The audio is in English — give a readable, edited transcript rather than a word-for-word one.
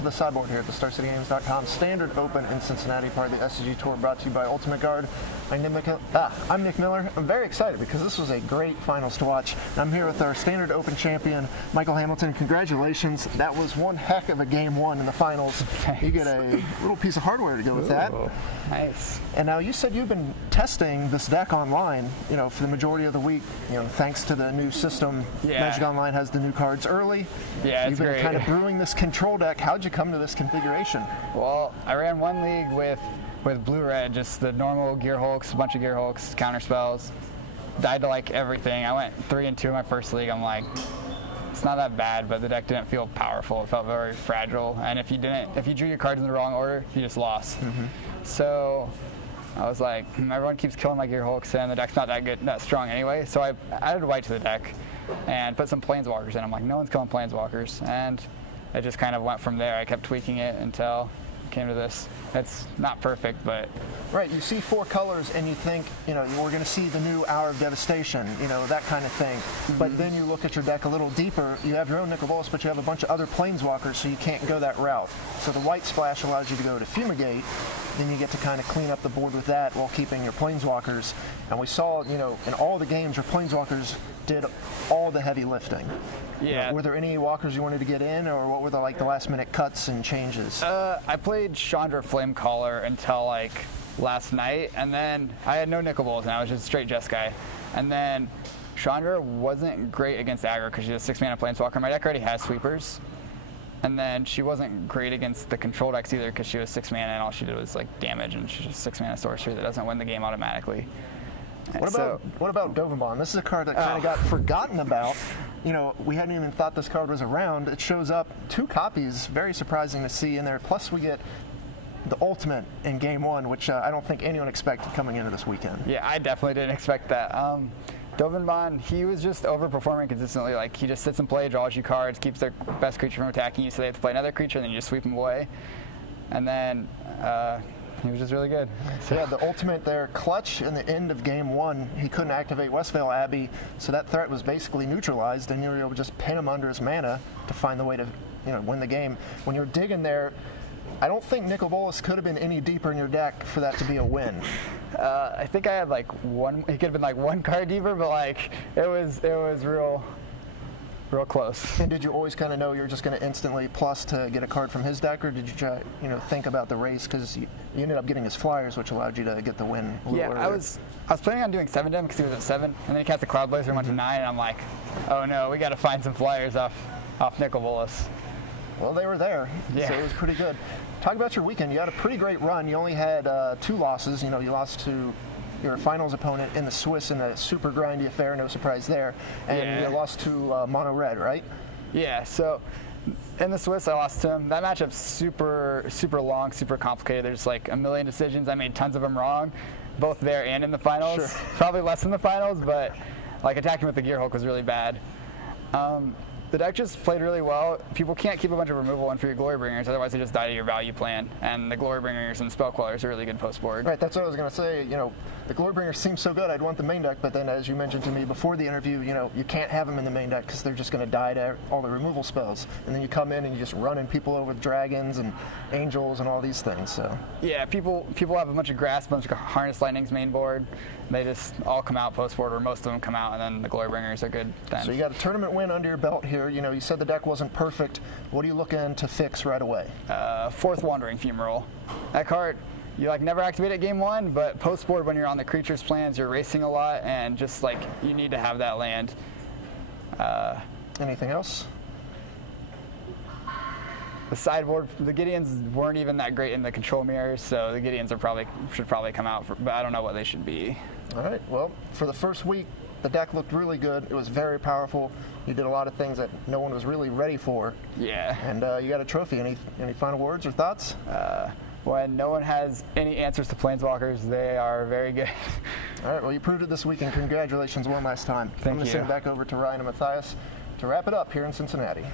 to the sideboard here at the StarCityGames.com Standard Open in Cincinnati, part of the SCG Tour, brought to you by Ultimate Guard. I'm Nick Miller. I'm very excited because this was a great finals to watch. I'm here with our Standard Open champion, Michael Hamilton. Congratulations. That was one heck of a game one in the finals. Thanks. You get a little piece of hardware to go with that. Nice. And now you said you've been testing this deck online, for the majority of the week, thanks to the new system. Yeah. Magic Online has the new cards early. Yeah, it's You've been great. kind of brewing this control deck. How'd you come to this configuration? Well, I ran one league with blue-red, just the normal Gear Hulks, a bunch of Gear Hulks, counter spells. Died to like everything. I went 3-2 in my first league. I'm like, it's not that bad, but the deck didn't feel powerful. It felt very fragile, and if you drew your cards in the wrong order, you just lost. Mm-hmm. So I was like, everyone keeps killing my Gear Hulks, and the deck's not that strong anyway. So I added white to the deck and put some Planeswalkers in. I'm like, no one's killing Planeswalkers, and it just kind of went from there. I kept tweaking it until it came to this. It's not perfect, but right. You see 4 colors, and you think, we're going to see the new Hour of Devastation, that kind of thing. Mm-hmm. But then you look at your deck a little deeper. You have your own Nicol Bolas, but you have a bunch of other Planeswalkers, so you can't go that route. So the white splash allows you to go to Fumigate. Then you get to kind of clean up the board with that while keeping your Planeswalkers. And we saw, in all the games, your Planeswalkers did all the heavy lifting. Yeah. Were there any walkers you wanted to get in, or what were the last-minute cuts and changes? I played Chandra Flamecaller until last night, and then I had no Nicol Bolas, and I was just a straight Jeskai. And then Chandra wasn't great against aggro because she's a 6-mana Planeswalker. My deck already has sweepers. And then she wasn't great against the control decks either because she was 6 mana and all she did was damage, and she's just 6 mana sorcery that doesn't win the game automatically. What about Dovabon? This is a card that kind of got forgotten about. We hadn't even thought this card was around. It shows up 2 copies, very surprising to see in there. Plus we get the ultimate in game 1, which I don't think anyone expected coming into this weekend. Yeah, I definitely didn't expect that. Dovabon, he was just overperforming consistently. He just sits and plays, draws you cards, keeps their best creature from attacking you, so they have to play another creature, and then you just sweep him away. And then he was just really good. So yeah, the ultimate there, clutch in the end of game 1. He couldn't activate Westvale Abbey, so that threat was basically neutralized, and you were able to just pin him under his mana to find the way to win the game. When you're digging there, I don't think Nicol Bolas could have been any deeper in your deck for that to be a win. I think I had one. He could have been one card deeper, but it was real close. And did you always kind of know you're just going to instantly plus to get a card from his deck, or did you try think about the race because you ended up getting his flyers, which allowed you to get the win? Yeah, I was planning on doing 7 to him because he was at 7, and then he cast the Cloud Blazer and went to 9, and I'm like, oh no, we got to find some flyers off Nicol Bolas. Well, they were there, yeah. So it was pretty good. Talk about your weekend. You had a pretty great run. You only had 2 losses. You lost to your finals opponent in the Swiss in a super grindy affair, no surprise there. And you lost to Mono Red, right? Yeah, so in the Swiss I lost to him. That matchup's super long, super complicated. There's a million decisions. I made tons of them wrong, both there and in the finals. Sure. Probably less in the finals, but attacking with the Gear Hulk was really bad. The deck just played really well. People can't keep a bunch of removal on for your Glory Bringers, otherwise they just die to your value plan. And the Glory Bringers and Spellquellers are really good post board. Right, that's what I was going to say. The Glory Bringers seem so good. I'd want the main deck, but then as you mentioned to me before the interview, you can't have them in the main deck because they're just going to die to all the removal spells. And then you come in and you just running people over with dragons and angels and all these things. So yeah, people have a bunch of Grasp, a bunch of Harness Lightnings main board. They just all come out post board, or most of them come out, and then the Glory Bringers are good then. So you got a tournament win under your belt here. You said the deck wasn't perfect. What are you looking to fix right away? 4th Wandering Fumarole. That card, you never activate it game 1, but post board when you're on the creatures plans, you're racing a lot, and just you need to have that land. Anything else? The sideboard, the Gideons weren't even that great in the control mirrors, so the Gideons should probably come out, but I don't know what they should be. All right, well, for the first week, the deck looked really good. It was very powerful. You did a lot of things that no one was really ready for. Yeah. And you got a trophy. Any final words or thoughts? When no one has any answers to Planeswalkers, they are very good. All right, well, you proved it this weekend. Congratulations one last time. Thank you. I'm going to send it back over to Ryan and Matthias to wrap it up here in Cincinnati.